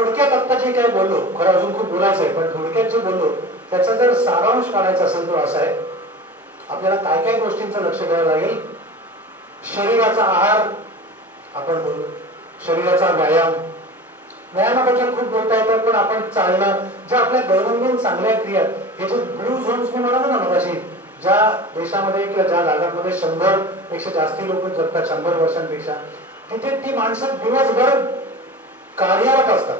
थोडक्यात आता जे काय बोललो, खरं अजून खूप बोलायचं आहे, पण थोडक्यात जे बोललो त्याचा जर सारांश काढायचा असेल तो असा आहे, आपल्याला काय काय गोष्टींचं लक्ष द्यावं लागेल. शरीराचा आहार आपण बोलू, शरीराचा व्यायाम, व्यायामाबद्दल खूप बोलता येतं, पण आपण चालणं, ज्या आपल्या दैनंदिन चांगल्या क्रिया, हे जे ब्लू झोन्स मी म्हणालो ना मगाशी, ज्या देशामध्ये किंवा ज्या भागामध्ये 100 पेक्षा जास्ती लोक जगतात, 100 वर्षांपेक्षा, तिथे ती माणसं दिवसभर कार्यरत असतात,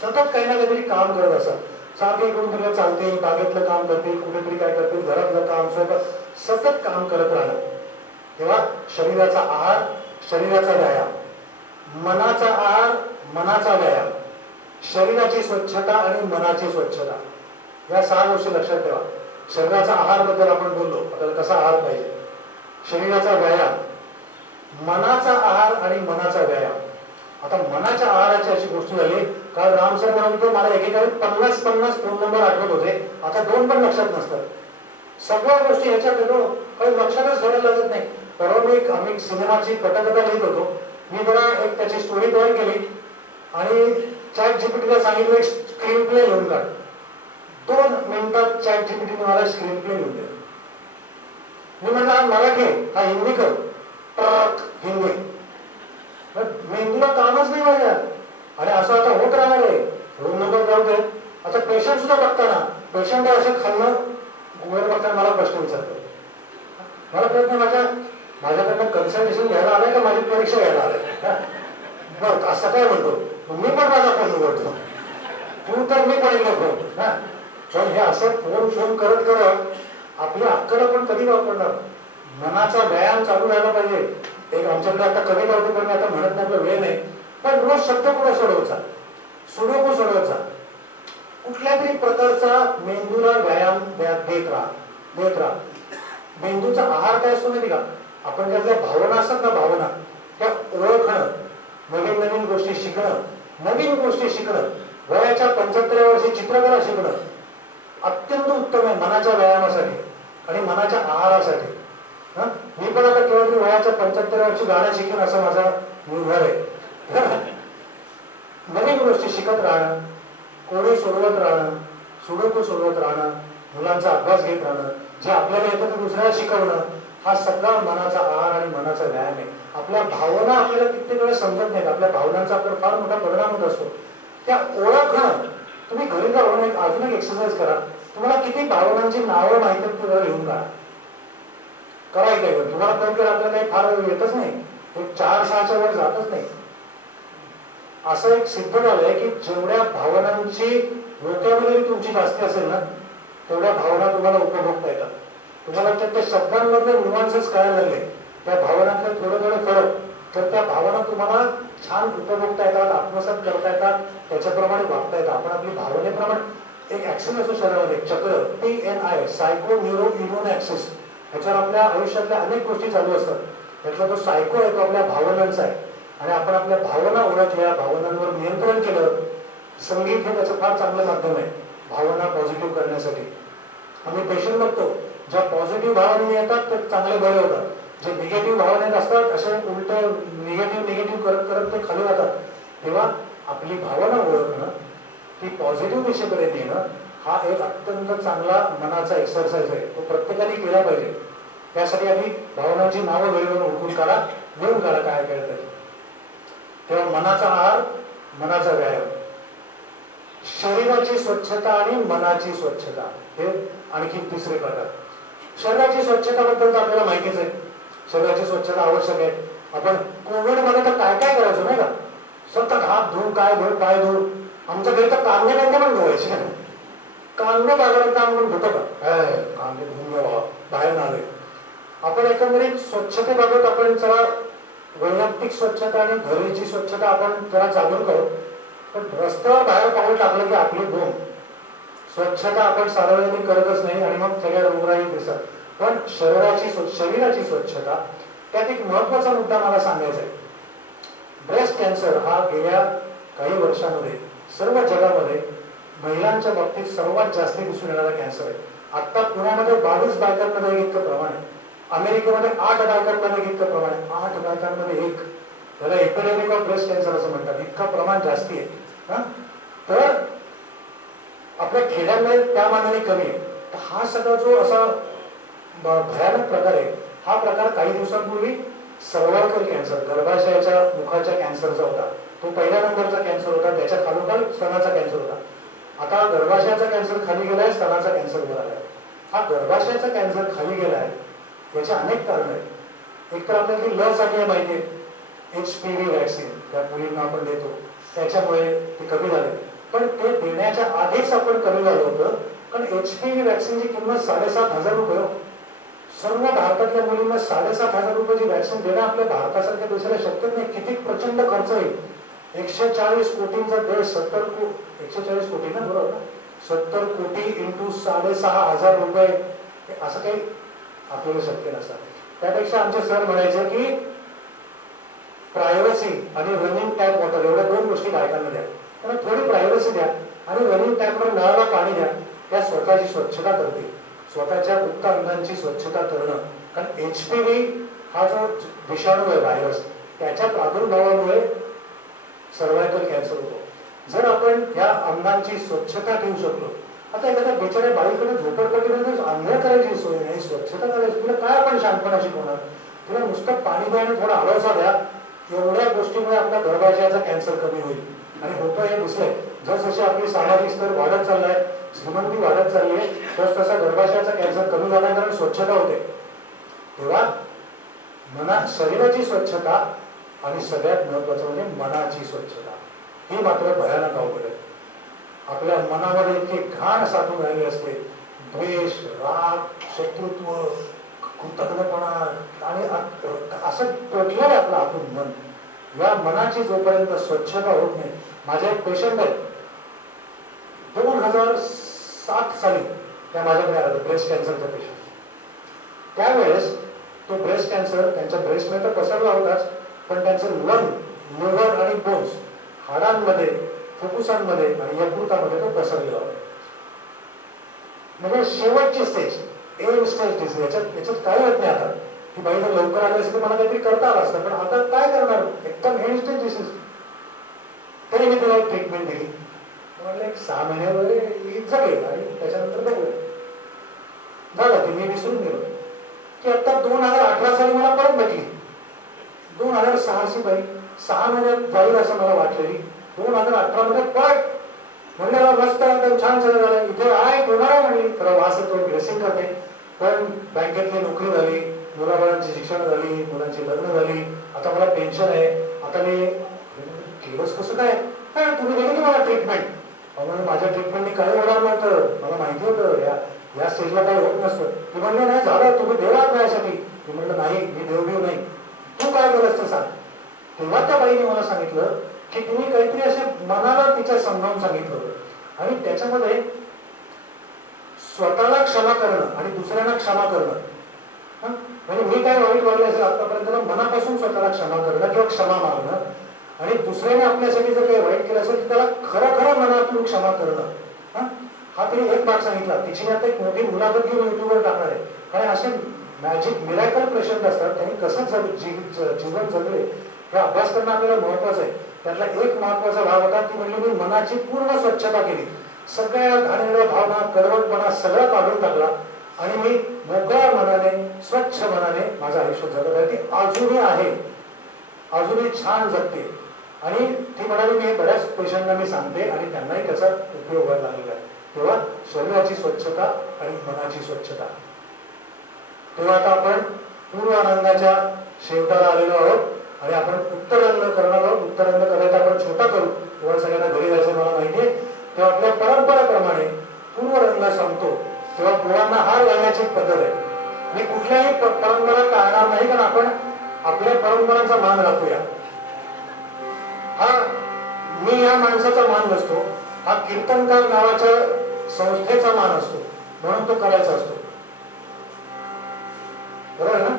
सतत काही ना काहीतरी काम करत असतात, सारखे इकडून तिकडे चालतील, बागेतलं काम करतील, कुठेतरी काय करतील, घरातलं काम, स्वयंपाक, सतत काम करत राहणं. तेव्हा शरीराचा आहार, शरीराचा व्यायाम, मनाचा आहार, मनाचा व्यायाम, शरीराची स्वच्छता आणि मनाची स्वच्छता, या 6 गोष्टी लक्षात ठेवा. शरीराचा आहार बद्दल आपण बोललो, आपल्याला कसा आहार पाहिजे, शरीराचा व्यायाम, मनाचा आहार आणि मनाचा व्यायाम. आता मनाच्या आहाराची अशी गोष्ट झाली, काल राम सर म्हणतो मला एकेकाळी 50 फोन नंबर आठवत होते, आता 2 पण लक्षात नसतात. सगळ्या गोष्टी ह्याच्यात येतो, काही लक्षातच ठेवायला लागत नाही. परवा आम्ही सिनेमाची पटकथा लिहित होतो, मी जरा एक त्याची स्टोरी तयार केली आणि चॅट जीपीटीला सांगितलं एक स्क्रीन प्ले लिहून काढ. 2 मिनिटात चॅट जीपीटीने मला स्क्रीन प्ले लिहून दिला. मी म्हटलं हा मराठी आहे, हा हिंदी कर, हिंदी. मेंदूला कामच नाही माझ्या, आणि असं आता होत राहणार आहे. रोग नंबर जाऊ दे, आता पेशंट सुद्धा बघताना पेशंट असं खाल्लं वर बघताना मला प्रश्न विचारतो, मला कळत नाही माझ्याकडनं कन्सल्टेशन घ्यायला आलाय का माझी परीक्षा घ्यायला आलाय. बघ असं काय म्हणतो, मी पण माझा फोन निवडतो, तू तर मी पण फोन. पण हे असं फोन करत करत आपली अक्कल पण कधी वापरणार. मनाचा व्यायाम चालू राहायला पाहिजे. एक आमच्याकडे आता कविता होती, पण मी आता म्हणत नाही, आपला वेळ नाही, पण रोज शब्द कुठे सोडवायचा, सुडोकू सोडवायचा, कुठल्या तरी प्रकारचा मेंदूला व्यायाम देत राहा. मेंदूचा आहार काय असतो माहिती का, आपण ज्या भावना असतात ना, भावना त्या ओळखणं, नवीन नवीन गोष्टी शिकणं, वयाच्या 75व्या वर्षी चित्रकला शिकणं अत्यंत उत्तम आहे मनाच्या व्यायामासाठी आणि मनाच्या आहारासाठी. मी पण आता केव्हा तरी वयाच्या 75व्या वर्षी गाणं शिकेन असं माझा निर्धार आहे. नवीन गोष्टी शिकत राहणं, कोडे सोडवत राहणं, सुडोकू सोडवत राहणं, मुलांचा अभ्यास घेत राहणं, जे आपल्याला येतं ते दुसऱ्याला शिकवणं, हा सगळा मनाचा आहार आणि मनाचा व्यायाम आहे. आपल्या भावना आपल्याला कित्येक वेळा समजत नाहीत, आपल्या भावनांचा आपल्याला फार मोठा परिणाम होत असतो. त्या ओळखणं, तुम्ही घरी जाऊन अजून एक एक्सरसाइज करा, तुम्हाला किती भावनांची नावं माहिती आहेत तुम्हाला लिहून काढा. करायचं आहे तुम्हाला कळत आपल्याला काही फार येतच नाही, 4-6च्या वर जातच नाही. असं एक सिद्ध झालंय की जेवढ्या भावनांची व्होकॅब्युलरी तुमची जास्ती असेल ना, तेवढ्या भावना तुम्हाला उपभोगता येतात. तुम्हाला त्या शब्दांमधले नुआन्सेस कळायला लागले, त्या भावनांतले थोडं फरक, तर त्या भावना तुम्हाला छान उपभोगता येतात, आत्मसात करता येतात, त्याच्याप्रमाणे वागता येतात. आपण आपली भावनेप्रमाणे एक ऍक्सिस असतो शरीरामध्ये, चक्र, PNI, psycho neuro immune axis, ह्याच्यावर आपल्या आयुष्यातल्या अनेक गोष्टी चालू असतात. त्यातला जो सायको आहे तो आपल्या भावनांचा आहे, आणि आपण आपल्या भावना ओळखल्या, भावनांवर नियंत्रण केलं. संगीत हे त्याचं फार चांगलं माध्यम आहे भावना पॉझिटिव्ह करण्यासाठी. आम्ही पेशंट बघतो, ज्या पॉझिटिव्ह भावनेने येतात ते चांगले बरे होतात, जे निगेटिव्ह भावनेत असतात असे उलट निगेटिव्ह करत करत ते खाली जातात. तेव्हा आपली भावना ओळखणं, ती पॉझिटिव्ह दिशेकडे नेणं, हा एक अत्यंत चांगला मनाचा एक्सरसाइज आहे, तो प्रत्येकाने केला पाहिजे. त्यासाठी आधी भावनांची नावं वेळेवर ओळखून काढा, लिहून काढा काय कळतं. तेव्हा मनाचा आहार, मनाचा व्यायाम, शरीराची स्वच्छता आणि मनाची स्वच्छता, हे आणखी 3रे प्रकार. शरीराची स्वच्छताबद्दल तर आपल्याला माहितीच आहे, शरीराची स्वच्छता आवश्यक आहे. आपण कोविड मध्ये तर काय काय करायचो नाही का, सतत हात धुवून, काय धुवून, पाय धुवून. आमच्या घरी तर कांदे पण धुवायचे, कांदे बाजारात आणून धुतो का, कांदे धुवून बाहेर आले. आपण एकंदरीत स्वच्छतेबाबत आपण जरा वैयक्तिक स्वच्छता आणि घरीची स्वच्छता आपण जरा जागरूक करू. पण रस्त्यावर बाहेर पाऊल टाकलं की आपली बोंब. स्वच्छता आपण सार्वजनिक करतच नाही आणि मग सगळ्या रोगराई दिसतात. पण शरीराची स्वच्छता, त्यात एक महत्वाचा मुद्दा मला सांगायचा आहे. ब्रेस्ट कॅन्सर हा गेल्या काही वर्षांमध्ये सर्व जगामध्ये महिलांच्या बाबतीत सर्वात जास्त दिसून येणारा कॅन्सर आहे. आता पुण्यामध्ये 22 बायकांमध्ये इतकं प्रमाण आहे, अमेरिकेमध्ये 8 बायकांमध्ये इतकं प्रमाण आहे, 8 बायकांमध्ये 1. त्याला एपिडेमिक ऑफ ब्रेस्ट कॅन्सर असं म्हणतात, इतकं प्रमाण जास्ती आहे. तर आपल्या खेड्यांमध्ये त्या मानाने कमी आहे. तर हा सगळा जो असा भयानक प्रकार आहे, हा प्रकार काही दिवसांपूर्वी सर्वायकल कॅन्सर, गर्भाशयाच्या मुखाच्या कॅन्सरचा होता. तो पहिल्या नंबरचा कॅन्सर होता, त्याच्या खालोखाल स्तनाचा कॅन्सर होता. आता गर्भाशयाचा कॅन्सर खाली गेलाय, स्तनाचा कॅन्सर वर आलाय. हा गर्भाशयाचा कॅन्सर खाली गेलाय याचे अनेक कारण आहेत. एक तर आपल्याला ती लस आली आहे माहिती आहे, HPV वॅक्सिन त्या मुलींना आपण देतो, त्याच्यामुळे ते कमी झाले. पण ते देण्याच्या आधीच आपण कमी झालं होतं, कारण HPV वॅक्सिनची किंमत 7,500 रुपये. सर्व भारतातल्या मुलींना 7,500 रुपयाची वॅक्सिन देणं आपल्या भारतासारख्या देशाला शक्य नाही. किती प्रचंड खर्च येईल. 140 कोटींचा देश, 140 कोटी ना, बरोबर ना, 70 कोटी इंटू 6,500 रुपये, असं काही आपल्याला शक्य नसतं. त्यापेक्षा आमचे सर म्हणायचे की प्रायव्हसी आणि रनिंग टॅप वॉटर एवढ्या दोन गोष्टी बायकांना द्या. त्यांना थोडी प्रायव्हसी द्या आणि रनिंग टॅपवर नळाला पाणी द्या. त्या स्वतःची स्वच्छता करते, स्वतःच्या गुप्त अंगांची स्वच्छता करणं. कारण HPV हा जो विषाणू आहे, व्हायरस, त्याच्या प्रादुर्भावामुळे सर्वायकल कॅन्सर होतो. जर आपण या अंगांची स्वच्छता ठेवू शकलो, आता एखाद्या बिचाऱ्या बाईकडे झोपडपट्टीमध्ये आंघोळ करायची सोय नाही, स्वच्छता करायची, तुला काय आपण शांतपणा शिकवणार? तुला नुसतं पाणी द्या आणि थोडा आळसा द्या. एवढ्या गोष्टीमुळे आपला गर्भाशयाचा कॅन्सर कमी होईल. आणि होतं हे दिसलंय, जसजसे आपली सामाजिक स्तर वाढत चाललाय, श्रीमंती वाढत चालली आहे, तस तसा गर्भाशयाचा कॅन्सर कमी झालाय, कारण स्वच्छता होते. तेव्हा शरीराची स्वच्छता आणि सगळ्यात महत्वाचं म्हणजे मनाची स्वच्छता, ही मात्र भयानक अवघड आहे. आपल्या मनामध्ये इतकी घाण साठून राहिली असते, द्वेष, राग, शत्रुत्व, कृतज्ञपणा, आणि असं पेटलेलं आहे आपलं आतून मन. या मनाची जोपर्यंत स्वच्छता होत नाही. माझे एक पेशंट आहे, 2007 साली त्या माझ्याकडे आलं, ब्रेस्ट कॅन्सरचा पेशंट. त्यावेळेस तो ब्रेस्ट कॅन्सर त्यांच्या ब्रेस्टमध्ये तर पसरला होताच, पण त्यांचं लंग, लिव्हर आणि बोन्स, हाडांमध्ये, फुफ्फुसांमध्ये आणि यकृतामध्ये तो पसरलेला होता. म्हणजे शेवटची स्टेज, एंड स्टेज डिसीज. याच्यात काय होत नाही आता की बाई जर लवकर आली असेल तर मला काहीतरी करता आलं असतं, पण आता काय करणार, एकदम एंड स्टेज डिसीज. तरी मी तुला ट्रीटमेंट दिली, म्हटलं एक 6 महिने वगैरे जगेल आणि त्याच्यानंतर बघूया. झालं ते मी विसरून गेलो की आता 2018 साली मला परत भेटली. 2006 बाई 6 महिन्यात जाईल असं मला वाटलेली, 2018 मध्ये परत. म्हणलं मस्त एकदम छान सगळं झालं, इथे आहे होणार म्हणली. खरं वास तो ड्रेसिंग करते, पण बँकेतली नोकरी झाली, मुलाबाळांची शिक्षण झाली, मुलांची लग्न झाली, आता मला पेन्शन आहे. आता मी केलंच कसं काय, तुम्ही दिली की मला ट्रीटमेंट? म्हणून माझ्या ट्रीटमेंटने काही होणार नव्हतं, मला माहिती होतं या स्टेजला काही होत नसतं. ती म्हणलं नाही झालं, तुम्ही देव आहात माझ्यासाठी. मी म्हणलं नाही, मी देवदेव नाही, तू काय केलं असतं सांग. तेव्हा त्या बाईने मला सांगितलं की तुम्ही काहीतरी असे मनाला तिच्या समजावून सांगितलं होतं, आणि त्याच्यामध्ये स्वतःला क्षमा करणं आणि दुसऱ्यांना क्षमा करणं. म्हणजे मी काय वाईट वागले असेल आतापर्यंत, मनापासून स्वतःला क्षमा करणं किंवा क्षमा मागणं, आणि दुसऱ्याने आपल्यासाठी जर काही वाईट केलं असेल तर त्याला खरं खरं मनातून क्षमा करणं. हा तरी एक भाग सांगितला. तिची आता एक मोठी मुलाखत घेऊन युट्यूबवर टाकणार आहे. कारण असे मॅजिक मिरॅकल पेशंट असतात, त्यांनी कसं जीवन जगले हे अभ्यास करणं आपल्याला महत्वाचं आहे. त्यातला एक महत्वाचा भाग होता की म्हणजे मी मनाची पूर्ण स्वच्छता केली, सगळ्या घाणेरड्या भावना, कडवटपणा सगळं काढून टाकला, आणि मी मोकळ्या मनाने, स्वच्छ मनाने माझं आयुष्य जगत आहे. ती अजूनही आहे, अजूनही छान जगते. आणि ती म्हणाली मी बऱ्याच पेशंटना मी सांगते आणि त्यांनाही त्याचा उपयोग व्हायला लागलेला आहे. तेव्हा शरीराची स्वच्छता आणि मनाची स्वच्छता. तेव्हा आता आपण पूर्वानंदाच्या शेवटाला आलेलो आहोत आणि आपण उत्तरांग करणार आहोत. उत्तरांग करायचा आपण छोटा करू, तेव्हा सगळ्यांना घरी जायचं मला माहिती आहे. तेव्हा आपल्या परंपरेप्रमाणे पूर्वरंग संपतो तेव्हा पोरांना हार घालण्याची पद्धत आहे. मी कुठल्याही परंपरा टाळणार नाही, कारण आपण आपल्या परंपरांचा मान राखूया. हा मी या माणसाचा मान नसतो, हा कीर्तनकार नावाच्या संस्थेचा मान असतो, म्हणून तो करायचा असतो. बरोबर ना?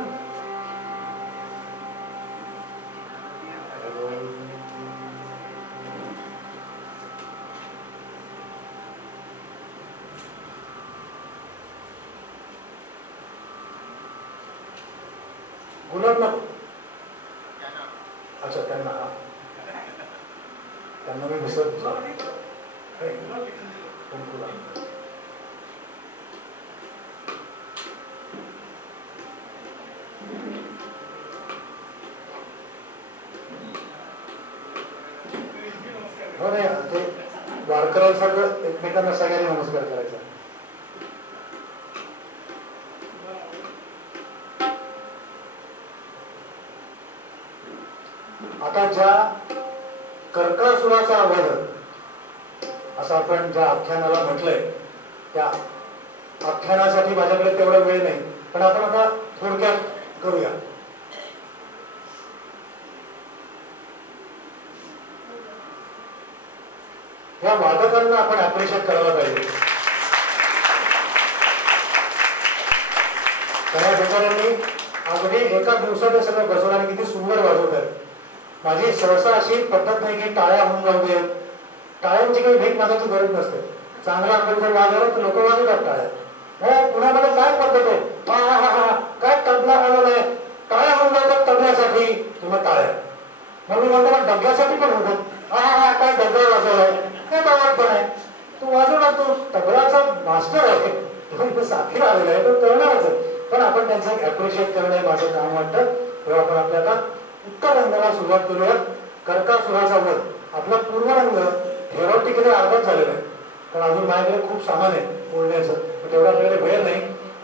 गुलाब नको. अच्छा त्यांना त्यांना मी विसरतो. हो नाही, ते वारकऱ्यांसारखं एकमेकांना सगळ्यांनी नमस्कार करायचा. आता ज्या कर्कासुराचा वध असं आपण ज्या आख्यानाला म्हटलंय, त्या आख्यानासाठी माझ्याकडे तेवढा वेळ नाही, पण आपण आता थोडक्यात करूया. या वादकांना आपण अप्रिशिएट करायला पाहिजे. त्या बेचाऱ्यांनी अगदी एका दिवसात हे सगळं बसवलं आणि किती सुंदर वाजवत आहेत. माझी सहसा अशी पद्धत नाही की टाळ्या होऊन जाऊ दे. टाळ्यांची काही भीक मागायची गरज नसते. चांगला आपण जर वाजवलं तर लोक वाजवतात टाळ्या. पुण्यामध्ये काय पद्धत आहे, काय तबला आलेला आहे, टाळ्या होऊन जातात तबल्यासाठी किंवा टाळ्या. मग मी म्हणतो डब्यासाठी पण होतो. काय डबा वाजवलाय, काय बाबा आहे, तू वाजवला, तो तबलाचा मास्टर आहे, तो साथीला आलेला आहे, तो करणारच आहे. पण आपण त्यांचं अप्रिशिएट करणं हे माझं काम वाटतं. तेव्हा आपण आपल्या आता उत्तर रंगाला सुरुवात करूया. कर्कासुराचा वध. आपला पूर्वरंग थेरॉटिकली अर्धाच झालेला आहे, कारण अजून माझ्याकडे खूप सामान आहे बोलण्याचं, तेवढा आपल्याकडे वेळ नाही.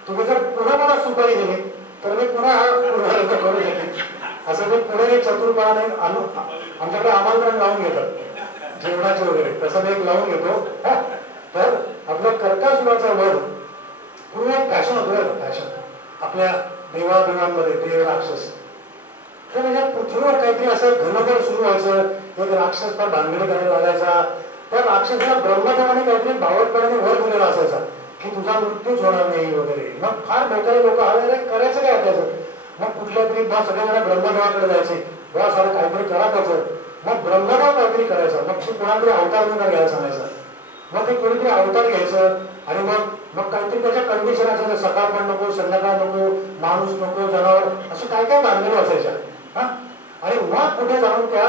तुम्ही जर पुन्हा मला सुपारी दिली तर मी पुन्हा हा पूर्वरंग करू शकेन. असं ते पुढे चतुरपणाने आमच्याकडे आमंत्रण लावून घेतात जेवणाचे वगैरे, तसं एक लावून घेतो. तर आपल्या कर्कासुराचा वध पूर्वी एक फॅशन होतं. फॅशन आपल्या देवादेवांमध्ये, देव राक्षस, तर म्हणजे पृथ्वीवर काहीतरी असं घनघर सुरू व्हायचं. एक राक्षस फार भानगडी करायला लागायचा. त्या राक्षसाला ब्रह्मदेवाने काहीतरी बावटपणाने वर दिलेला असायचा की तुझा मृत्यूच होणार नाही वगैरे. मग फार मोठ्या लोक आले, करायचं काय त्याचं. मग कुठल्या तरी सगळ्यांना ब्रह्मदेवाकडे जायचे, बा सारं काहीतरी करा त्याचं. मग ब्रह्मदेव काहीतरी करायचं, मग तू कोणाकडे अवतार नका घ्यायला सांगायचा. मग ते कोणीतरी अवतार घ्यायचं आणि मग काहीतरी त्याच्या कंडिशन असायचं, सकाळ पण नको, संध्याकाळ नको, माणूस नको, जनावर, असं काय काय भानगडी असायच्या. आणि मग कुठे जाऊन त्या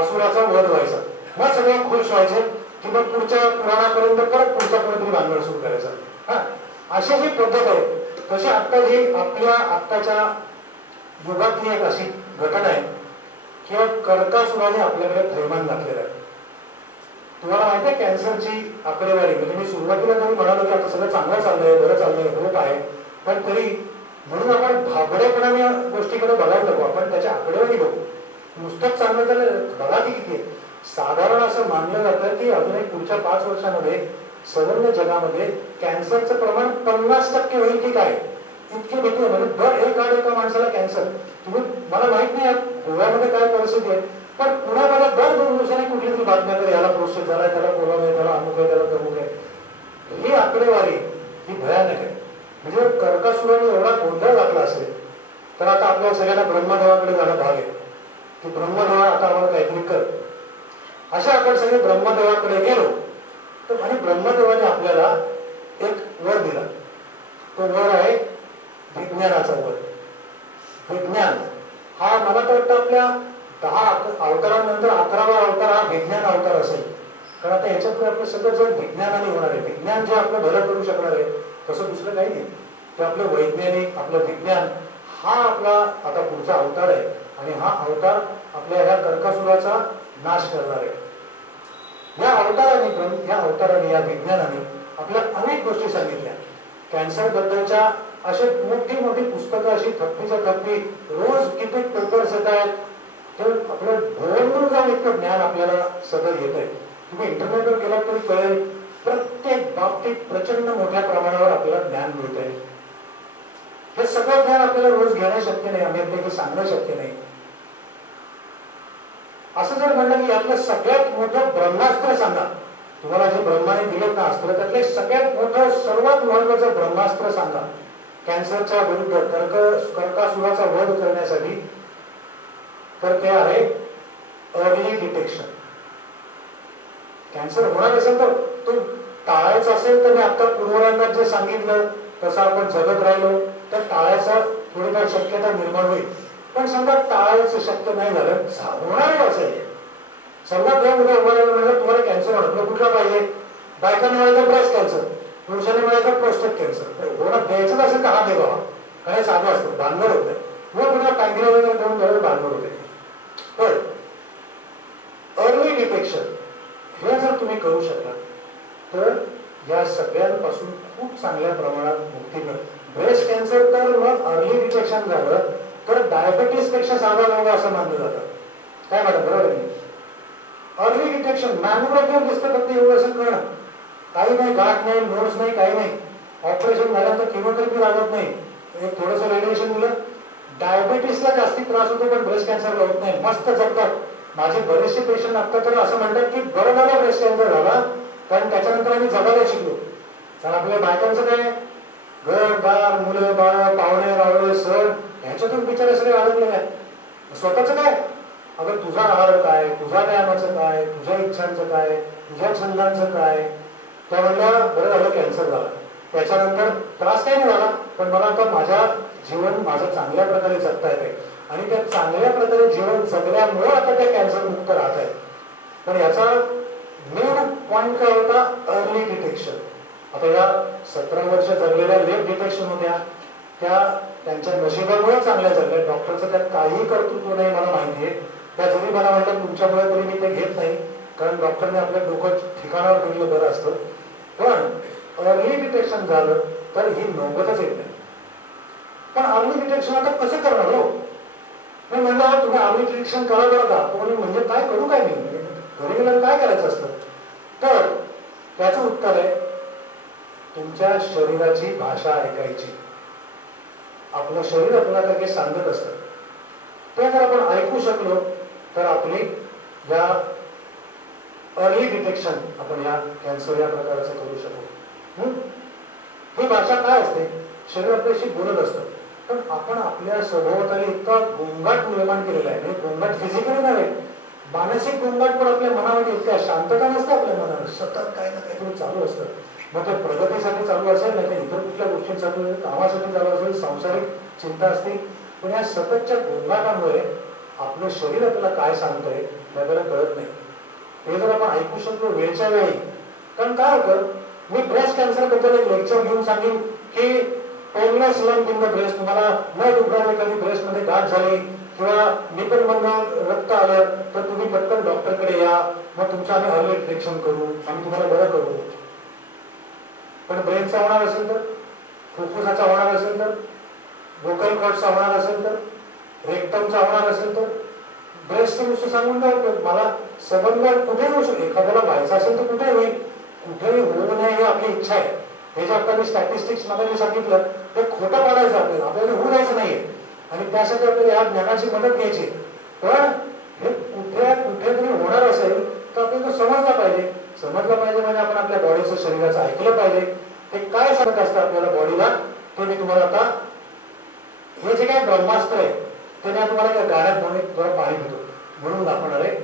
असुराचा वध व्हायचा. मग सगळे खुश व्हायचे की मग पुढच्या पुराणापर्यंत परत पुढचा कोणीतरी भानगड सुरू करायचा. अशी जी पद्धत आहे, तशी आता जी आपल्या आत्ताच्या युगातली एक अशी घटना आहे किंवा कर्कासुराने आपल्याकडे थैमान घातलेलं आहे. तुम्हाला माहिती आहे कॅन्सरची आकडेवारी, म्हणजे मी सुरुवातीला जरी म्हणालो की आता सगळं चांगलं चाललंय, बरं चाललंय, होत आहे, पण तरी म्हणून आपण भाबडेपणाने गोष्टीकडे बघायला नको. आपण त्याच्या आकडेवारी बघू. नुसतंच चांगलं झालं बघा की किती आहे. साधारण असं मानलं जातं की अजूनही पुढच्या 5 वर्षांमध्ये संपूर्ण जगामध्ये कॅन्सरचं प्रमाण 50% होईल की काय, इतकी भीती आहे. म्हणजे दर एका माणसाला कॅन्सर. तुम्ही, मला माहित नाही गोव्यामध्ये काय परिस्थिती आहे, पण पुण्यामध्ये दर 2 दिवसांनी कुठली तरी बातम्या तर याला प्रोस्टेट झालाय, त्याला कोरोना आहे, त्याला अमुक आहे, त्याला तमुक आहे. ही आकडेवारी ही भयानक आहे. म्हणजे कर्कासुराने एवढा गोंधळ घातला असेल तर आता आपल्या सगळ्यांना ब्रह्मदेवाकडे जाणं भाग आहे की ब्रह्मदेवा आता आम्हाला काहीतरी कर. अशा आपण सगळे ब्रह्मदेवाकडे गेलो तर, आणि ब्रह्मदेवाने आपल्याला एक वर दिला. तो वर आहे विज्ञानाचा वर. विज्ञान हा मला तर वाटतं आपल्या 10 अवतारांनंतर 11वा अवतार हा विज्ञान अवतार असेल. कारण आता याच्यापुढे आपलं सगळं जर विज्ञानाने होणार आहे. विज्ञान जे आपलं भलं करू शकणार आहे तसं दुसरं काही नाही. ते आपलं वैज्ञानिक, आपलं विज्ञान हा आपला आता पुढचा अवतार आहे. आणि हा अवतार आपल्या ह्या कर्कासुराचा नाश करणार आहे. या अवताराने, या विज्ञानाने आपल्या अनेक गोष्टी सांगितल्या. कॅन्सर बद्दलच्या अशी मोठी मोठी पुस्तकं, अशी थप्पीच्या थप्पी, रोज किती पेपर्स येत आहेत. तर आपलं भरभरून जाऊन इतकं ज्ञान आपल्याला सगळं येत आहे. तुम्ही इंटरनेटवर गेलात तरी कळेल, प्रत्येक बाबतीत प्रचंड मोठ्या प्रमाणावर आपल्याला ज्ञान मिळत आहे. हे सगळं ज्ञान आपल्याला रोज घेणं शक्य नाही, आम्ही सांगणं शक्य नाही. असं जर म्हणलं की यातलं सगळ्यात मोठं ब्रह्मास्त्र सांगा, तुम्हाला जे ब्रह्माने दिलं ना अस्त्र, त्यातले सगळ्यात मोठं सर्वात महत्वाचं ब्रह्मास्त्र सांगा कॅन्सरच्या विरुद्ध, कर्कासुराचा वध करण्यासाठी, तर ते आहे अर्ली डिटेक्शन. कॅन्सर होणार असेल तर तो टाळायचा असेल तर मी आता पूर्वरंगात जे सांगितलं तसं आपण जगत राहिलो तर टाळायचा थोडीफार शक्यता निर्माण होईल. पण समजा टाळायचं शक्य नाही झालं, होणार असेल, समजा दोन मुलं उभारलं म्हणजे तुम्हाला कॅन्सर होणार कुठला पाहिजे, बायकांना म्हणायचं ब्रेस्ट कॅन्सर, पुरुषांनी म्हणायचं प्रोस्टेट कॅन्सर. एवढं द्यायचं असेल का हा दे बाबा, काय साधं असतं, भानगड होते मग पुन्हा पॅन्किला वगैरे देऊन बरोबर भानगड होते. पण अर्ली डिटेक्शन हे जर तुम्ही करू शकला तर या सगळ्यांपासून खूप चांगल्या प्रमाणात मुक्ती मिळेल. ब्रेस्ट कॅन्सर तर मग अर्ली डिटेक्शन झालं तर डायबेटीस पेक्षा साधा रोग असं मानलं जातं. काय मॅडम बरोबर आहे? अर्ली डिटेक्शन मॅमोग्राफीवर दिसतं फक्त एवढं असं कळणं, काही नाही, गाठ नाही, नोट्स नाही, काही नाही. ऑपरेशन झाल्यानंतर किमोथेरपी लागत नाही, एक थोडंसं रेडिएशन दिलं. डायबेटीसला जास्ती त्रास होतो पण ब्रेस्ट कॅन्सरला होत नाही, मस्त जगतात. माझे बरेचसे पेशंट आता तर असं म्हणतात की बरं झालं ब्रेस्ट कॅन्सर झाला, कारण त्याच्यानंतर आम्ही जगायला शिकलो. कारण आपल्या बायकांचं काय, घर दार, मुलं बाळ, पाहुणे रावळे, सण ह्याच्यातून बिचारे सगळे अडकले आहे. स्वतःच काय, अगं तुझा आहार काय, तुझ्या व्यायामाचं काय, तुझ्या इच्छांचं काय, तुझ्या छंदांचं काय. त्या म्हणल्या बरं झालं कॅन्सर झाला, त्याच्यानंतर त्रास काही नाही झाला, पण मला आता माझ्या जीवन माझं चांगल्या प्रकारे जगता येते आणि त्या चांगल्या प्रकारे जीवन जगल्यामुळे आता त्या कॅन्सर मुक्त राहत आहे. पण याचा मेन पॉइंट काय होता, अर्ली डिटेक्शन. आता या 17 वर्ष जगलेल्या लेट डिटेक्शन होत्या, त्या त्यांच्या नशिबामुळे चांगल्या जगल्या. डॉक्टरचं त्यात काही कर्तृत्व नाही मला माहिती आहे. त्या जरी मला म्हणतात तुमच्यामुळे तरी मी ते घेत नाही, कारण डॉक्टरने आपल्या डोकं ठिकाणावर ठेवलं बरं असतं. पण अर्ली डिटेक्शन झालं तर ही नोबतच येत नाही. पण अर्ली डिटेक्शन आता कसं करणार हो? मी म्हणलं तुम्ही अर्ली डिटेक्शन करा बरं का. कोणी म्हणजे काय करू, काय मी घरी गेल्यावर काय करायचं असतं? तर त्याचं उत्तर आहे तुमच्या शरीराची भाषा ऐकायची. आपलं शरीर आपल्याला काही सांगत असतं, ते जर आपण ऐकू शकलो तर आपली या अर्ली डिटेक्शन आपण या कॅन्सर या प्रकारचं करू शकतो. ही भाषा काय असते, शरीर आपल्याशी बोलत असतं, पण आपण आपल्या सभोवताली इतका गोंगाट निर्माण केलेला आहे. गोंगाट फिजिकली नव्हे, मानसिक गोंगाट पण आपल्या मनामध्ये इतका शांतता नसते. आपल्या मनावर सतत काही ना काहीतरी चालू असतं. मग ते प्रगतीसाठी चालू असेल, नाही तर इतर कुठल्या गोष्टींसाठी, कामासाठी चालू असेल, सांसारिक चिंता असते. पण या सततच्या गोंगाटामुळे आपलं शरीर आपल्याला काय सांगतंय हे आपल्याला कळत नाही. ते जर आपण ऐकू शकलो वेळच्या वेळी, कारण काय होतं, मी ब्रेस्ट कॅन्सर बद्दल एक लेक्चर घेऊन सांगेन की painless lump in the breast, तुम्हाला न दुखणारे कधी ब्रेस्ट मध्ये गाठ झाली किंवा निपल मधनं रक्त आलं तर तुम्ही पटकन डॉक्टरकडे या, मग तुमचं आम्ही अर्ली डिटेक्शन करू, आम्ही तुम्हाला बरं करू. पण ब्रेनचा होणार असेल तर, फुफ्फुसाचा होणार असेल तर, व्होकल कॉर्डचा होणार असेल तर, रेक्टमचा होणार असेल तर, ब्रेस्टचं नुसतं सांगून काय उपयोग? मला संबंध कुठेही होऊ शकतो, एखाद्याला व्हायचं असेल तर कुठेही होईल, कुठेही होऊ नये ही आपली इच्छा आहे. हे जे आता मी स्टॅटिस्टिक्स मला जे सांगितलं ते खोटं पाडायचं आपल्याला, आपल्याला होऊ द्यायचं नाहीये आणि त्यासाठी आपल्याला या ज्ञानाची मदत घ्यायची. पण हे कुठेतरी होणार असेल तर आपल्याला समजलं पाहिजे. समजलं पाहिजे म्हणजे आपण आपल्या बॉडीचं, शरीराचं ऐकलं पाहिजे. ते काय सांगत असतं आपल्याला बॉडीला ते मी तुम्हाला आता, हे जे काय ब्रह्मास्त्र आहे ते मी तुम्हाला त्या गाण्यात म्हणून थोडं पाणी घेतो म्हणून दाखवणार आहे.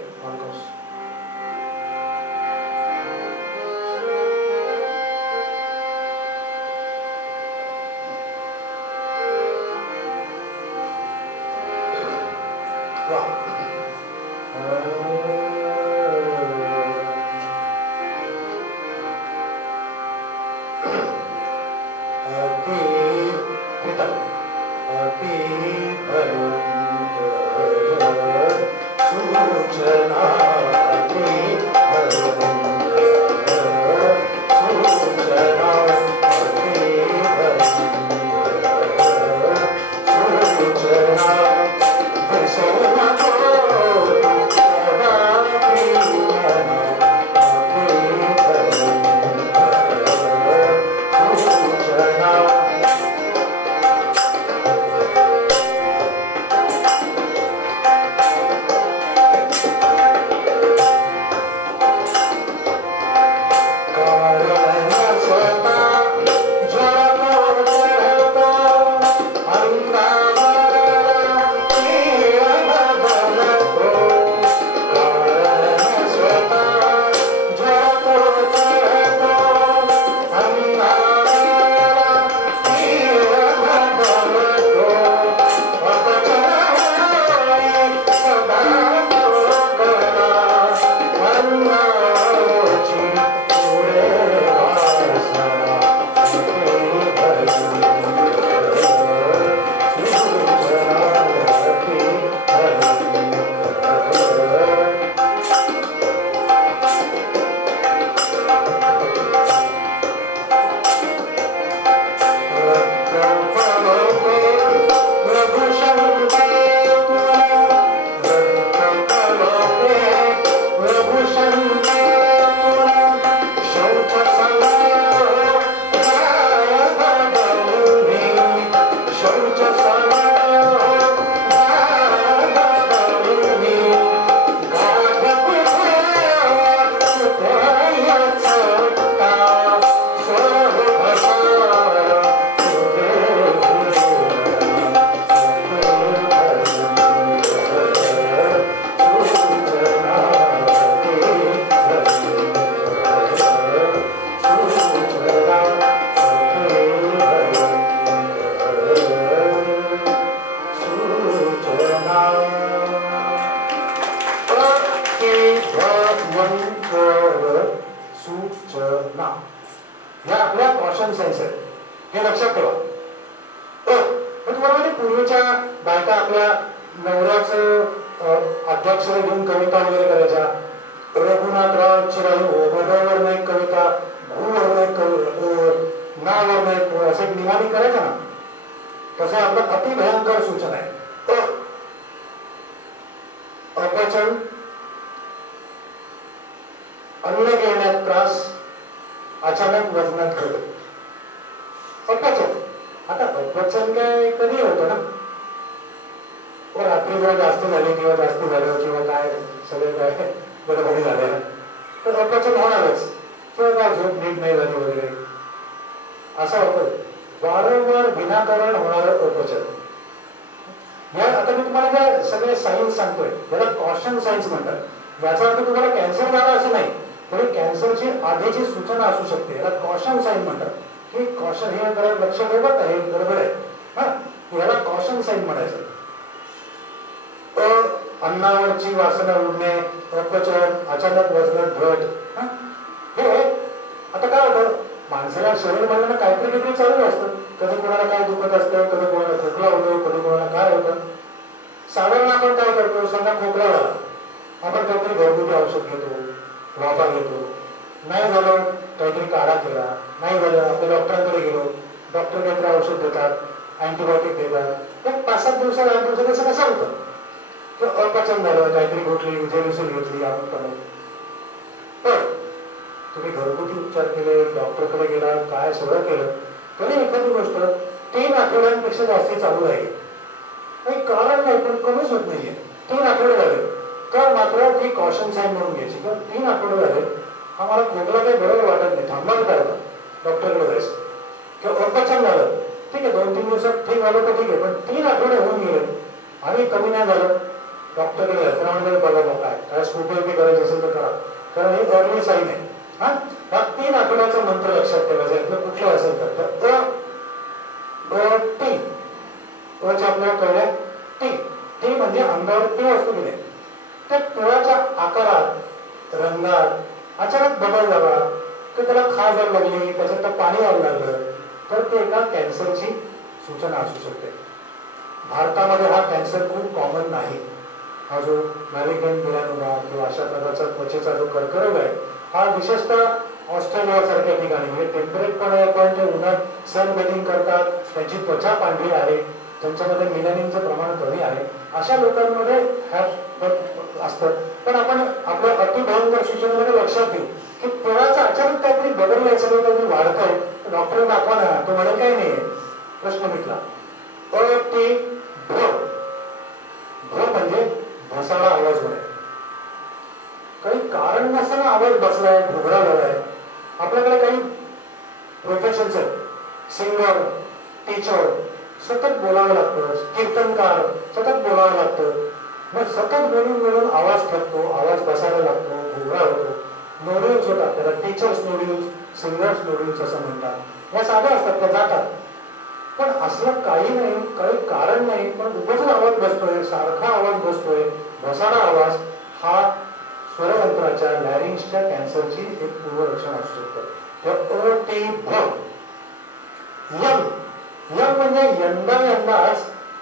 सूचना सूचना या आपल्या कॉशन सायन्स आहेत, हे लक्षात ठेवा. तुम्हाला पूर्वीच्या बायका आपल्या नवऱ्याचं अध्यक्षर घेऊन कविता वगैरे करायच्या. रघुनाथराव चिरायू रघुवर एक कविता, भूवर एक नावर एक असे निवाडी करायचा ना, तसं आपलं अति भयंकर सूचना आहे. अपचन, अन्न घेण्यात त्रास, अचानक वजनात घट. अपचन, आता अपचन काय कधी होतं ना, रात्री जरा जास्त झाले किंवा जास्त झालं किंवा काय सगळे काय गडबडी झाल्या तर अपचन होणारच, किंवा काय झोप नीट नाही झाली वगैरे असं होतं. वारंवार विनाकारण होणारं अपचन. आता मी तुम्हाला काय सगळे सायन्स सांगतोय, याला कॉशन सायन्स म्हणतात. याचा अर्थ तुम्हाला कॅन्सर झाला असं नाही, पण कॅन्सरची आधीची सूचना असू शकते, याला कॉशन साईन म्हणतात. की कॉशन हे जरा लक्ष ठेवत आहे, गडबड आहे हा, याला कॉशन साईन म्हणायचं. अन्नावरची वासना उडणे, अपचन, अचानक वजनात घट. हे आता काय होतं, माणसाला शरीर म्हणलं काहीतरी काहीतरी चालू असतं. कधी कोणाला काय दुखत असतं, कधी कोणाला खोकला होतो, कधी कोणाला काय होतं. साधारण आपण काय करतो, समजा खोकला झाला, आपण काहीतरी घरगुती औषध घेतो, वाफा घेतो. नाही झालं काहीतरी काढा केला, नाही झालं आपण डॉक्टरांकडे गेलो, डॉक्टर काहीतरी औषध देतात, अँटीबायोटिक देतात. एक 5-7 दिवसात 8 दिवसात असं कसं होतं, अपचन झालं, काहीतरी घोटली, विजयविषयी घेतली आपण. पण तुम्ही घरगुती उपचार केले, डॉक्टरकडे गेला, काय सगळं केलं, तरी एखादी गोष्ट 3 आठवड्यांपेक्षा जास्त चालू राहील. काही कारण नाही, पण कमीच होत नाहीये. 3 आठवडे झाले तर मात्र ती कॉशन साईन म्हणून घ्यायची. किंवा 3 आठवडे झाले आम्हाला खोकला काही बरोबर वाटत नाही, थांबायला काय होतं, डॉक्टरकडे जायचं. किंवा अपचन झालं, ठीक आहे 2-3 दिवसात ठीक झालं तर ठीक आहे, पण 3 आठवडे होऊन गेले आणि कमी नाही झालं, डॉक्टरकडे जायचं. त्यामध्ये बघा काय स्कूटर करायचं असेल तर करा, कारण ही अर्ली साईन आहे. हा 3 आठवड्याचा मंत्र लक्षात ठेवायचा आहे. कुठलं असेल तर आपल्याला कळलं टी म्हणजे अंगावर ती वस्तू दिली, त्या पिळाच्या आकारात, रंगात अचानक बदल झाला, तर त्याला खाज यायला लागली, त्याच्यात पाणी यायला लागलं, तर ते एका कॅन्सरची सूचना असू शकते. भारतामध्ये हा कॅन्सर खूप कॉमन नाही. हा जो मॅलिग्नंट मेलानोमा किंवा अशा प्रकारचा त्वचेचा जो कर्करोग आहे, हा विशेषतः ऑस्ट्रेलिया सारख्या ठिकाणी, म्हणजे टेम्परेट पण आहे, पण ते उन्हात सन बेडिंग करतात, त्यांची त्वचा पांढरी आहे, त्यांच्यामध्ये मेलानिनचं प्रमाण कमी आहे, अशा लोकांमध्ये असतं. पण आपण आपल्या अतिभयंकर सूचनेमध्ये लक्षात घेऊ की पिळाचा अचानक काहीतरी बदललंय, सगळं काहीतरी वाढतंय, डॉक्टर दाखवा ना, तो म्हणे काही नाही. प्रश्न मिटला. भ्र म्हणजे भसाडा आवाज होणे. काही कारण नसताना आवाज बसलाय, घुगरा झालाय. आपल्याकडे काही प्रोफेशन्स आहेत, सिंगर, टीचर, सतत बोलावं लागतं, कीर्तनकार सतत बोलावं लागतं. मग सतत बोलून आवाज थकतो, आवाज बसायला लागतो, घुगरा होतो, नोड्यूल्स होतात, त्याला टीचर्स नोड्यूल्स, सिंगर्स नोड्यूल्स असं म्हणतात. या साध्या असतात, त्या जातात. पण असलं काही नाही, काही कारण नाही, पण उगाच आवाज बसतोय, सारखा आवाज बसतोय, बसाडा आवाज, हा स्वरयंत्राच्या लॅरिंग्सच्या कॅन्सरची एक पूर्वलक्षण असू शकतं. यम म्हणजे यंदाच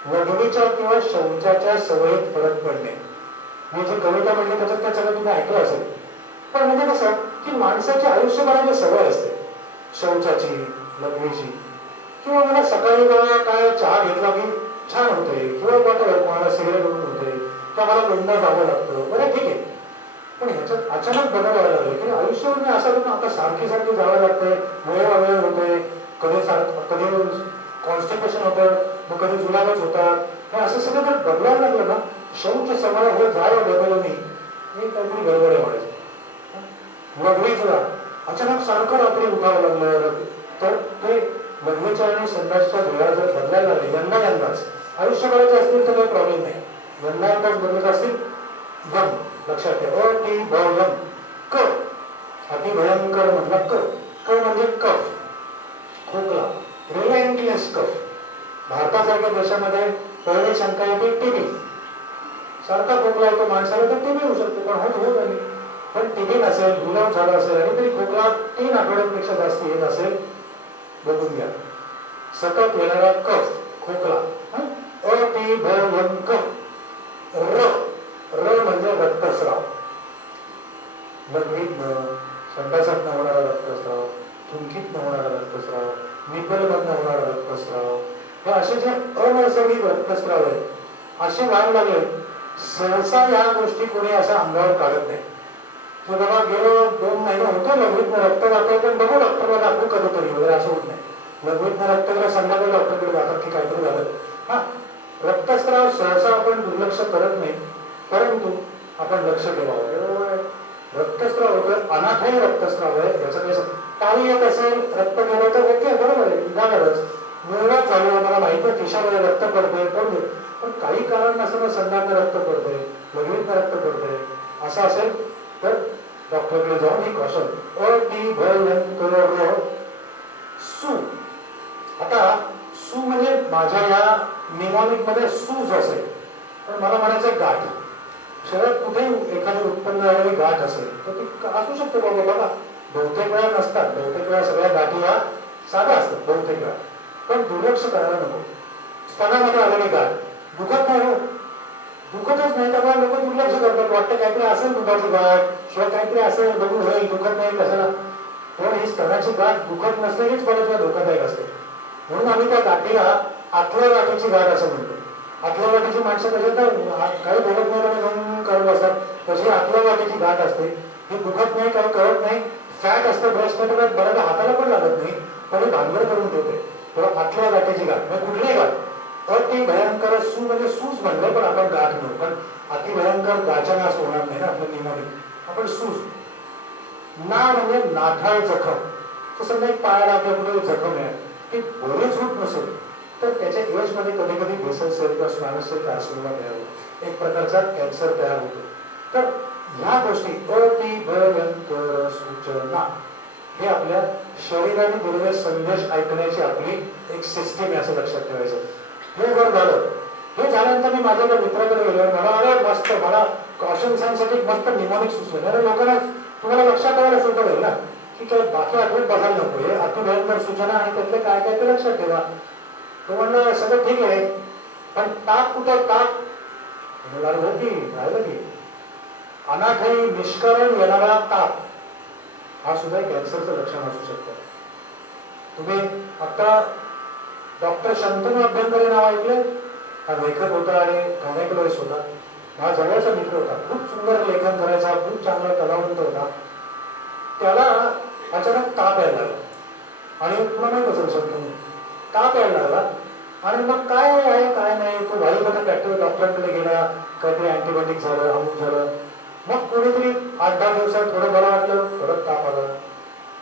वधवीच्या किंवा शौचाच्या सवयीत फरक पडणे. मी जी कविता म्हणली त्याच्यात त्या सगळं तुम्ही ऐकलं असेल. पण म्हणजे कसं की माणसाची आयुष्यभराची सवय असते, शौचाची, लघवीची, किंवा मला सकाळी मला काय चहा घेतला की छान होते, किंवा मला सिगरेट होते, किंवा मला लोंढा जावं लागतं, बरं ठीक आहे. पण ह्याच्यात अचानक बदल व्हायला लागले की आयुष्यावर मी असं होतं, आता सारखी जावं लागतंय, वेळ होतोय, कधी कॉन्स्टिपेशन होतं, मग कधी जुलाबच होतात. हे असं सगळं जर बदलायला लागलं ना, शौच समय हे जावं बदललं नाही, हे काहीतरी गडबड आहे म्हणायचं. लघवीचा अचानक सारखं रात्री उठावं लागलं, तर ते लघवीच्या आणि संडासच्या वेळा जर बदलायला लागले यंदाच, आयुष्यभराचे असतील तर काही प्रॉब्लेम नाही, यंदाच बदलत असतील. यम लक्षात ठेवा. क अतिभयंकर म्हटला क म्हणजे कफ, खोकला, रिलेंटलेस कफ. भारतासारख्या देशामध्ये पहिली शंका येते टीबी. सारखा खोकला येतो माणसाला तर टीबी होऊ शकतो, पण होत पण टीबी नसेल, जुलाब झाला असेल आणि तरी खोकला 3 आठवड्यांपेक्षा जास्त येत असेल, बघून घ्या. सतत येणारा कफ, खोकला, अतिभयंकर. र म्हणजे रक्तस्राव, संडासात होणारा रक्तस्राव, थुंकीत होणारा रक्तस्राव, निपलमधनं होणारा रक्तस्राव, हे असे जे अनैसर्गिक रक्तस्राव आहेत, असे व्हायला लागले. सहसा या गोष्टी कोणी अशा अंगावर काढत नाही. तर बाबा गेलो 2 महिने होतो लघवीतनं रक्त जातोय, पण बघू डॉक्टरला दाखवू कधीतरी वगैरे असं होत नाही. लघवीतनं रक्त गेलं, संध्याकाळी डॉक्टरकडे जातात की काहीतरी झालं. हा, रक्तस्राव सहसा आपण दुर्लक्ष करत नाही, परंतु आपण लक्ष ठेवावं. रक्तस्राव होतोय, अनाथही रक्तस्राव आहे, याचं काही काही येत असेल, रक्त गेलं तर ओके, बरोबर आहे, निघालच. मुळात झालं, मला माहिती आहे खिशामध्ये रक्त पडतंय, पडते, पण काही कारण नसताना संध्याकाळी रक्त पडतंय, लघवीतनं रक्त पडतंय, असं असेल तर डॉक्टरकडे जाऊन ही कॉशन. अतिभयंकर सू. आता सू म्हणजे माझ्या या निमॉनिक मध्ये सूज असेल, पण मला म्हणायचं गाठ. शरीरात कुठेही एखादी उत्पन्न झालेली गाठ असेल तर ती असू शकते बाबा. बघा, बहुतेक वेळा नसतात, बहुतेक वेळा सगळ्या गाठी ह्या साध्या असतात, बहुतेक वेळा. पण दुर्लक्ष करायला नको. स्तनामध्ये आलेली गाठ दुखत नाही, हो, दुखतच नाही, त्यामुळे लोक दुर्लक्ष करतात. वाटतं काहीतरी असेल दुधाची गाठ, शिवाय काहीतरी असेल, बघून होईल, दुखत नाही कशाला. पण ही स्तनाची गाठ दुखत नसलेलीच बऱ्याच वेळा धोकादायक असते. म्हणून आम्ही त्या गाठीला आतल्या गाठीची गाठ असं म्हणतो. आतल्या गाठीची माणसं कशी काही बोलत नाही करत असतात, तशी आतल्या गाठीची गाठ असते. ही दुखत नाही, काही कळत नाही, फॅट असतं ब्रेस्ट मध्ये, बऱ्याच हाताला पण लागत नाही, पण भांडवल करून ठेवते. तेव्हा आतल्या गाठीची गाठ म्हणजे कुठलीही गाठ. अति भयंकर सू म्हणजे सूज म्हणलं, पण आपण गाठ म्हणू, पण अति भयंकर गाच्यानं असं होणार नाही ना आपलं निमोनिक, आपण सूज. ना म्हणजे नाठाळ जखम. तर समजा एक पायाला आपल्या कुठे जखम आहे, ती बरीच होत नसेल तर त्याच्या एज मध्ये कधी कधी बेसल सेल किंवा स्क्वॅमस सेल कार्सिनोमा तयार होतो, एक प्रकारचा कॅन्सर तयार होतो. तर ह्या गोष्टी अतिभयंकर सूचना हे आपल्या शरीराने दिलेले संदेश ऐकण्याची आपली एक सिस्टीम आहे, असं लक्षात ठेवायचं. हे जर झालं, हे झाल्यानंतर मी माझ्या मित्राकडे गेलो, मला मस्त, मला कॉशन सायन्ससाठी मस्त निमोनिक सुचलं. अरे लोकांना तुम्हाला लक्षात ठेवायला सोपं होईल ना, की काय बाकी आठवत बघायला नको, हे अतिभयंकर सूचना आणि त्यातले काय काय ते लक्षात ठेवा. तो म्हणलं सगळं ठीक आहे, पण ताप कुठं, ताप राहिलं की अनाठही निष्करण येणारा ताप, हा सुद्धा कॅन्सरचं लक्षण असू शकतं. तुम्ही आता डॉक्टर शंतनू अभ्यंकरे नाव ऐकले? हा लेखक होता आणि गायनेकोलॉजिस्ट होता, हा जवळचा मित्र होता, खूप सुंदर लेखन करायचा, खूप चांगला कलावंत होता. त्याला अचानक ताप यायला लागला आणि तुला माहित असेल शंतनू, ताप यायला लागला आणि मग काय आहे काय नाही, तो भाईमध्ये डॉक्टरकडे गेला, काहीतरी अँटीबायोटिक झालं, अमुक झालं. मग कोणीतरी 8-10 दिवसात थोडं बरं वाटलं, परत ताप आला.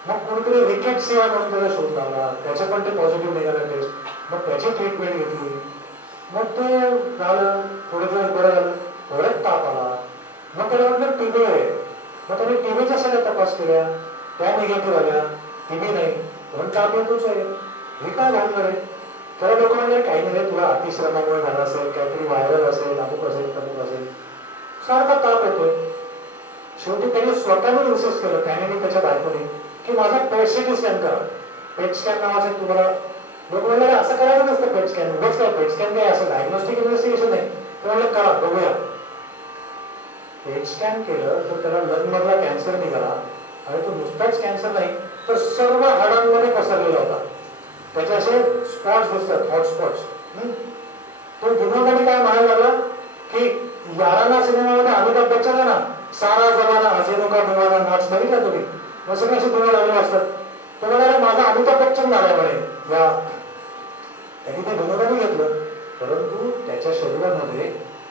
मग कोणीतरी रिकेट्सिया म्हणून त्याला शोध लावला, त्याचं पण ते पॉझिटिव्ह निघालं टेस्ट, मग त्याची ट्रीटमेंट घेतली. मग ते झालं, थोडे दिवस बरं झालं, परत ताप आला. मग त्याला म्हटलं टीबी आहे. मग त्याने टीबीच्या सगळ्या तपास केल्या, त्या निगेटिव्ह आल्या, टीबी नाही, पण ताप येतोच आहे. हे काय घालणार आहे? तर लोक म्हणजे काही नाही, तुला अतिश्रमामुळे झालं असेल, काहीतरी व्हायरल असेल, अमुक असेल, तमुक असेल, सारखा ताप येतोय. शेवटी त्याने स्वतःने इन्सिस्ट केलं, त्याने त्याच्या बायकोने, की माझा पेट सिटी स्कॅन करा. पेट स्कॅन नावाचं तुम्हाला लोक म्हणले असं करायचं नसतं, पेट स्कॅन उगाच काय, पेट स्कॅन काय असं डायग्नोस्टिक इन्व्हेस्टिगेशन नाही. तर म्हणलं करा, बघूया. पेट स्कॅन केलं तर त्याला लंग मधला कॅन्सर निघाला आणि तो नुसताच कॅन्सर नाही तर सर्व हाडांमध्ये पसरलेला होता. त्याचे असे स्पॉट्स दिसतात, हॉटस्पॉट्स. तो विनोदाने काय म्हणायला लागला की याराना सिनेमामध्ये अमिताभ बच्चन आहे ना, सारा जमाना हसीनो का दिवाना नाच बघितला तुम्ही, मग सगळे असे दिवा लागले असतात. तो म्हणाला माझा अमिताभ बच्चन झाला म्हणे. त्यांनी ते विनोदाने घेतलं, परंतु त्याच्या शरीरामध्ये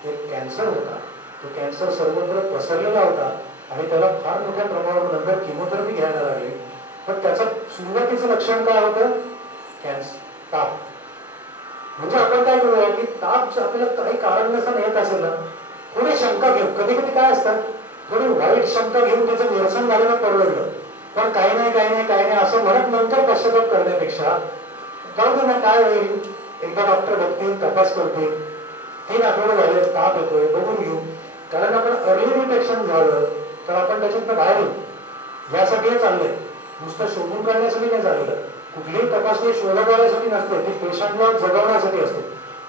एक कॅन्सर होता. तो कॅन्सर सर्वत्र पसरलेला होता आणि त्याला फार मोठ्या प्रमाणावर नंतर किमोथेरपी घ्यायला लागली. पण त्याचं सुरुवातीचं लक्षण काय होतं? कॅन्सर, ताप. म्हणजे आपण काय करूया की ताप आपल्याला काही कारण नसताना येत असेल ना, थोडी शंका घेऊ. कधी कधी काय असतात, थोडी वाईट शंका घेऊन त्याचं निरसन झालेलं परवडलं. पण काही नाही असं म्हणत नंतर पश्चाताप करण्यापेक्षा जाऊ दे ना, काय होईल, एकदा डॉक्टर बघतील, तपास करतील, 3 आठवडे झाले, ताप येतोय, बघून घेऊ. कारण आपण अर्ली डिटेक्शन झालं तर आपण त्याच्यातनं बाहेर येऊ यासाठी चाललंय. नुसतं शोधून काढण्यासाठी नाही चाललेलं. कुठलीही तपासणी शोधण्यासाठी नसते, ती पेशंटला जगवण्यासाठी असते.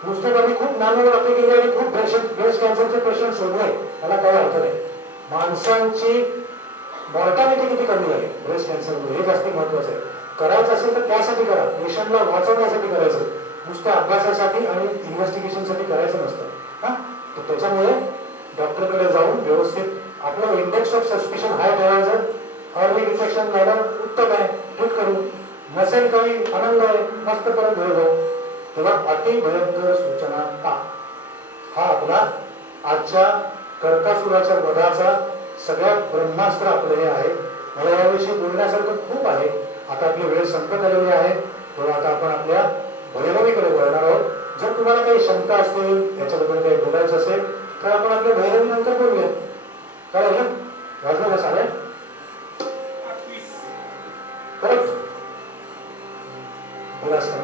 नुसतं त्यांनी खूप नॅनोग्राफी केली आणि खूप ब्रेस्ट कॅन्सरचे पेशंट शोधले त्याला काही अर्थ नाही. माणसांची मॉर्टॅलिटी किती कमी झाली ब्रेस्ट कॅन्सरमध्ये हे जास्त महत्वाचं आहे. करायचं असेल तर त्यासाठी करा, पेशंटला वाचवण्यासाठी करायचं, नुसत्या अभ्यासासाठी आणि इन्व्हेस्टिगेशनसाठी करायचं नसतं. हा, तर त्याच्यामुळे डॉक्टरकडे जाऊन व्यवस्थित आपलं इंडेक्स ऑफ सस्पिशन हाय ठेवायचं. अर्ली डिटेक्शन झालं उत्तम आहे, ट्रीट करू. नसेल काही आनंद आहे, मस्त परत घरी जाऊ. तेव्हा अति भयंकर सूचना ताप हा आपला आजच्या कर्कासुराच्या वधाचा सगळ्यात ब्रह्मास्त्र आपलं हे आहे. मला याविषयी बोलण्यासारखं खूप आहे. आता आपली वेळ संपत आलेली आहे, तेव्हा आता आपण आपल्या भैरवीकडे वळणार आहोत. जर तुम्हाला काही शंका असतील, याच्याबद्दल काही बोलायचं असेल तर आपण आपल्या भैरवी नंतर बोलूया. काय वाजलं का साडे परत बोलास का